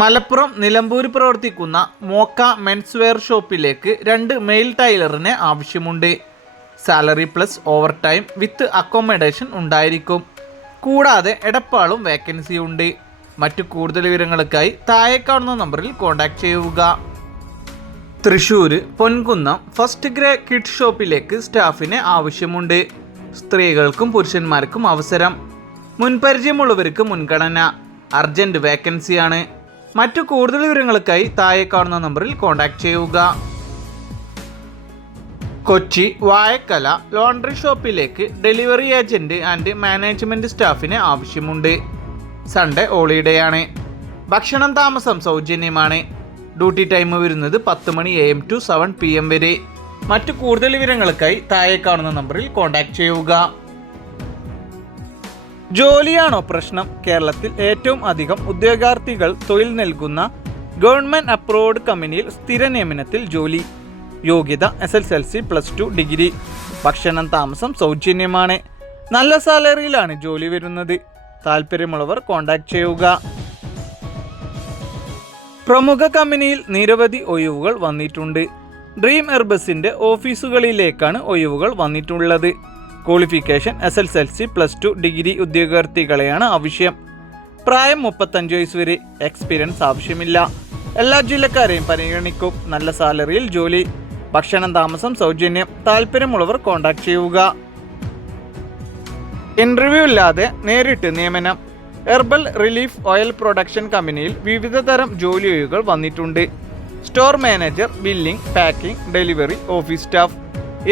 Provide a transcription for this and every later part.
മലപ്പുറം നിലമ്പൂർ പ്രവർത്തിക്കുന്ന മോക്ക men's wear ഷോപ്പിലേക്ക് 2 mail ടൈലറിനെ ആവശ്യമുണ്ട്. Salary plus over time with accommodation ഉണ്ടായിരിക്കും. കൂടാതെ എടപ്പാളും വേക്കൻസി ഉണ്ട്. മറ്റു കൂടുതൽ വിവരങ്ങൾക്കായി താഴെ കാണുന്ന നമ്പറിൽ കോൺടാക്ട് ചെയ്യുക. Thrissur Ponkunnam first grey kid ഷോപ്പിലേക്ക് സ്റ്റാഫിനെ ആവശ്യമുണ്ട്. സ്ത്രീകൾക്കും പുരുഷന്മാർക്കും അവസരം. മുൻപരിചയമുള്ളവർക്ക് മുൻഗണന. അർജന്റ് വേക്കൻസിയാണ്. മറ്റു കൂടുതൽ വിവരങ്ങൾക്കായി താഴെ കാണുന്ന നമ്പറിൽ കോൺടാക്ട് ചെയ്യുക. കൊച്ചി വാഴക്കല ലോണ്ടറി ഷോപ്പിലേക്ക് ഡെലിവറി ഏജന്റ് ആൻഡ് മാനേജ്മെന്റ് സ്റ്റാഫിന് ആവശ്യമുണ്ട്. സൺഡേ ഹോളിഡേ ആണ്. ഭക്ഷണം താമസം സൗജന്യമാണ്. ഡ്യൂട്ടി ടൈം വരുന്നത് 10 മണി AM to 7 PM വരെ. മറ്റു കൂടുതൽ വിവരങ്ങൾക്കായി താഴെ കാണുന്ന നമ്പറിൽ കോൺടാക്ട് ചെയ്യുക. ജോലിയാണോ പ്രശ്നം? കേരളത്തിൽ ഏറ്റവും അധികം ഉദ്യോഗാർത്ഥികൾ തൊഴിൽ നൽകുന്ന ഗവൺമെന്റ് അപ്രൂവ്ഡ് കമ്പനിയിൽ സ്ഥിര നിയമനത്തിൽ ജോലി. യോഗ്യത SSLC +2 ഡിഗ്രി. ഭക്ഷണം താമസം സൗജന്യമാണ്. നല്ല സാലറിയിലാണ് ജോലി വരുന്നത്. താല്പര്യമുള്ളവർ കോൺടാക്ട് ചെയ്യുക. പ്രമുഖ കമ്പനിയിൽ നിരവധി ഒഴിവുകൾ വന്നിട്ടുണ്ട്. ഡ്രീം എർബസിന്റെ ഓഫീസുകളിലേക്കാണ് ഒഴിവുകൾ വന്നിട്ടുള്ളത്. ക്വാളിഫിക്കേഷൻ SSLC +2 ഡിഗ്രി ഉദ്യോഗാർത്ഥികളെയാണ് ആവശ്യം. പ്രായം 35 വയസ്സ് വരെ. എക്സ്പീരിയൻസ് ആവശ്യമില്ല. എല്ലാ ജില്ലക്കാരെയും പരിഗണിക്കും. നല്ല സാലറിയിൽ ജോലി. ഭക്ഷണം താമസം സൗജന്യം. താല്പര്യമുള്ളവർ കോൺടാക്ട് ചെയ്യുക. ഇന്റർവ്യൂ ഇല്ലാതെ നേരിട്ട് നിയമനം. ഹെർബൽ റിലീഫ് ഓയിൽ പ്രൊഡക്ഷൻ കമ്പനിയിൽ വിവിധ തരം ജോലി ഒഴിവുകൾ വന്നിട്ടുണ്ട്. Store manager, billing, packing, delivery, office staff.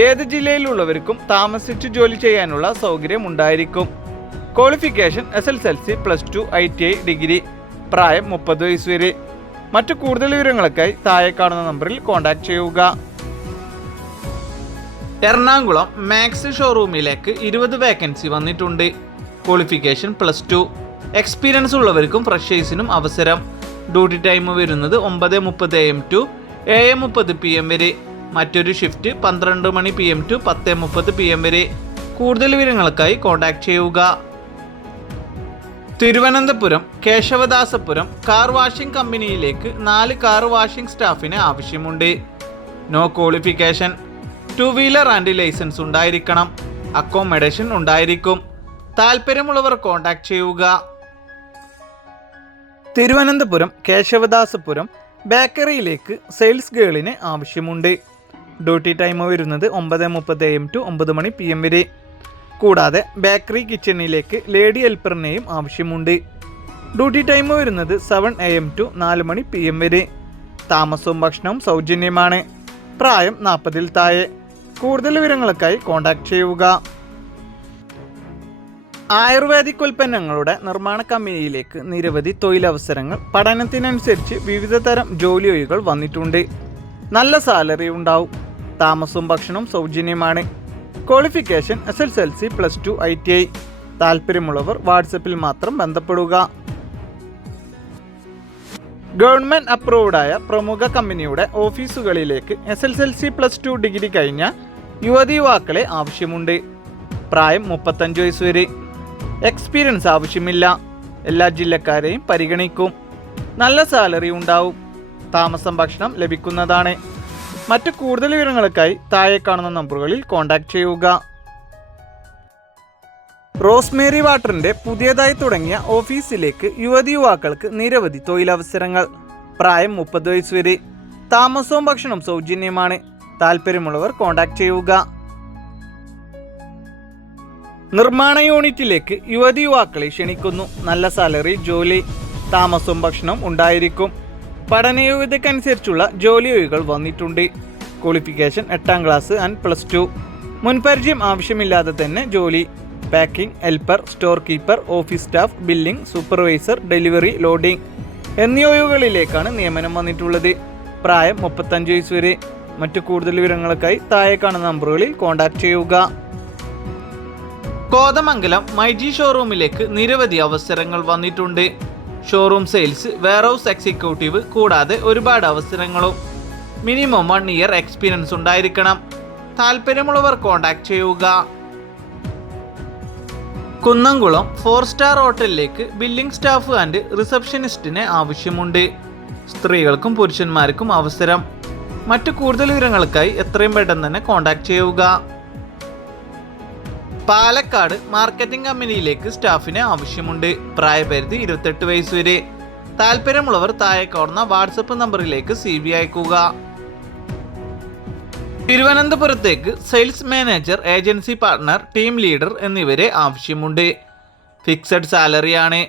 ഏത് ജില്ലയിലുള്ളവർക്കും താമസിച്ച് ജോലി ചെയ്യാനുള്ള സൗകര്യം ഉണ്ടായിരിക്കും. Qualification SSLC +2 ITI degree. പ്രായം 30 വയസ്സ് വരെ. മറ്റു കൂടുതൽ വിവരങ്ങൾക്കായി താഴെ കാണുന്ന നമ്പറിൽ കോൺടാക്ട് ചെയ്യുക. എറണാകുളം മാക്സ് ഷോറൂമിലേക്ക് 20 വേക്കൻസി വന്നിട്ടുണ്ട്. ക്വാളിഫിക്കേഷൻ +2. എക്സ്പീരിയൻസ് ഉള്ളവർക്കും ഫ്രഷേഴ്സിനും അവസരം. ഡ്യൂട്ടി ടൈം വരുന്നത് 9:30 AM to 7:30 PM വരെ. മറ്റൊരു shift 12 money PM to 10:30 PM വരെ. കൂടുതൽ വിവരങ്ങൾക്കായി കോൺടാക്ട് ചെയ്യുക. തിരുവനന്തപുരം കേശവദാസപുരം കാർ വാഷിംഗ് കമ്പനിയിലേക്ക് 4 കാർ വാഷിംഗ് സ്റ്റാഫിന് ആവശ്യമുണ്ട്. No qualification. 2 wheeler and licence ഉണ്ടായിരിക്കണം. അക്കോമഡേഷൻ ഉണ്ടായിരിക്കും. താല്പര്യമുള്ളവർ കോൺടാക്ട് ചെയ്യുക. തിരുവനന്തപുരം കേശവദാസപുരം ബേക്കറിയിലേക്ക് സെയിൽസ് ഗേളിന് ആവശ്യമുണ്ട്. ഡ്യൂട്ടി ടൈം വരുന്നത് 9:30 AM to 9 മണി PM വരെ. കൂടാതെ ബേക്കറി കിച്ചണിലേക്ക് ലേഡി ഹെൽപ്പറിനെയും ആവശ്യമുണ്ട്. ഡ്യൂട്ടി ടൈം വരുന്നത് 7 AM to 4 മണി PM വരെ. താമസവും ഭക്ഷണവും സൗജന്യമാണ്. പ്രായം 40-ൽ താഴെ. കൂടുതൽ വിവരങ്ങൾക്കായി കോൺടാക്ട് ചെയ്യുക. ആയുർവേദിക് ഉൽപ്പന്നങ്ങളുടെ നിർമ്മാണ കമ്പനിയിലേക്ക് നിരവധി തൊഴിലവസരങ്ങൾ. പഠനത്തിനനുസരിച്ച് വിവിധ തരം ജോലി ഒഴിവുകൾ വന്നിട്ടുണ്ട്. നല്ല സാലറി ഉണ്ടാവും. താമസവും ഭക്ഷണവും സൗജന്യമാണ്. Qualification SSLC +2 ITI. താല്പര്യമുള്ളവർ വാട്സപ്പിൽ മാത്രം ബന്ധപ്പെടുക. ഗവൺമെന്റ് അപ്രൂവ്ഡായ പ്രമുഖ കമ്പനിയുടെ ഓഫീസുകളിലേക്ക് SSLC +2 ഡിഗ്രി കഴിഞ്ഞ യുവതിയുവാക്കളെ ആവശ്യമുണ്ട്. പ്രായം 35 വയസ്സ് വരെ. എക്സ്പീരിയൻസ് ആവശ്യമില്ല. എല്ലാ ജില്ലക്കാരെയും പരിഗണിക്കും. നല്ല സാലറി ഉണ്ടാവും. താമസം ഭക്ഷണം ലഭിക്കുന്നതാണ്. മറ്റു കൂടുതൽ വിവരങ്ങൾക്കായി താഴെ കാണുന്ന നമ്പറുകളിൽ കോൺടാക്ട് ചെയ്യുക. റോസ്മേരി വാട്ടറിന്റെ പുതിയതായി തുടങ്ങിയ ഓഫീസിലേക്ക് യുവതിയുവാക്കൾക്ക് നിരവധി തൊഴിലവസരങ്ങൾ. പ്രായം 30 വയസ്സ് വരെ. താമസവും ഭക്ഷണവും സൗജന്യമാണ്. താല്പര്യമുള്ളവർ കോൺടാക്ട് ചെയ്യുക. നിർമ്മാണ യൂണിറ്റിലേക്ക് യുവതിയുവാക്കളെ ക്ഷണിക്കുന്നു. നല്ല സാലറി ജോലി. താമസവും ഭക്ഷണവും ഉണ്ടായിരിക്കും. പഠനയോഗ്യതയ്ക്കനുസരിച്ചുള്ള ജോലി ഒഴിവുകൾ വന്നിട്ടുണ്ട്. Qualification 8ാം class and +2. മുൻപരിചയം ആവശ്യമില്ലാതെ തന്നെ ജോലി. Packing, helper, store keeper, office staff, billing, supervisor, delivery, loading എന്നീ ഒഴിവുകളിലേക്കാണ് നിയമനം വന്നിട്ടുള്ളത്. പ്രായം 35 വയസ്സ് വരെ. മറ്റു കൂടുതൽ വിവരങ്ങൾക്കായി താഴെ കാണുന്ന നമ്പറുകളിൽ കോൺടാക്ട് ചെയ്യുക. കോതമംഗലം മൈജി ഷോറൂമിലേക്ക് നിരവധി അവസരങ്ങൾ വന്നിട്ടുണ്ട്. ഷോറൂം സെയിൽസ്, വെയർഹൗസ് എക്സിക്യൂട്ടീവ്, കൂടാതെ ഒരുപാട് അവസരങ്ങളും. മിനിമം 1 ഇയർ എക്സ്പീരിയൻസ് ഉണ്ടായിരിക്കണം. താല്പര്യമുള്ളവർ കോൺടാക്ട് ചെയ്യുക. കുന്നംകുളം 4 സ്റ്റാർ ഹോട്ടലിലേക്ക് ബില്ലിംഗ് സ്റ്റാഫ് ആൻഡ് റിസപ്ഷനിസ്റ്റിനെ ആവശ്യമുണ്ട്. സ്ത്രീകൾക്കും പുരുഷന്മാർക്കും അവസരം. മറ്റു കൂടുതൽ വിവരങ്ങൾക്കായി എത്രയും പെട്ടെന്ന് തന്നെ കോൺടാക്ട് ചെയ്യുക. പാലക്കാട് മാർക്കറ്റിംഗ് കമ്പനിയിലേക്ക് സ്റ്റാഫിനെ ആവശ്യമുണ്ട്. പ്രായപരിധി 28 വയസ്സ് വരെ. താല്പര്യമുള്ളവർ താഴെ കാണുന്ന വാട്സപ്പ് നമ്പറിലേക്ക് CV അയക്കുക. തിരുവനന്തപുരത്തേക്ക് sales manager, agency partner, team leader എന്നിവരെ ആവശ്യമുണ്ട്. ഫിക്സഡ് സാലറിയാണ്.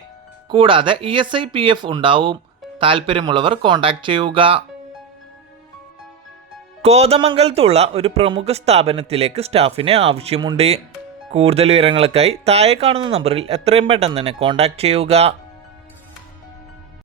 കൂടാതെ ESI PF ഉണ്ടാവും. താല്പര്യമുള്ളവർ കോൺടാക്ട് ചെയ്യുക. കോതമംഗലത്തുള്ള ഒരു പ്രമുഖ സ്ഥാപനത്തിലേക്ക് സ്റ്റാഫിനെ ആവശ്യമുണ്ട്. കൂടുതൽ വിവരങ്ങൾക്കായി താഴെ കാണുന്ന നമ്പറിൽ എത്രയും പെട്ടെന്ന് തന്നെ കോൺടാക്ട് ചെയ്യുക.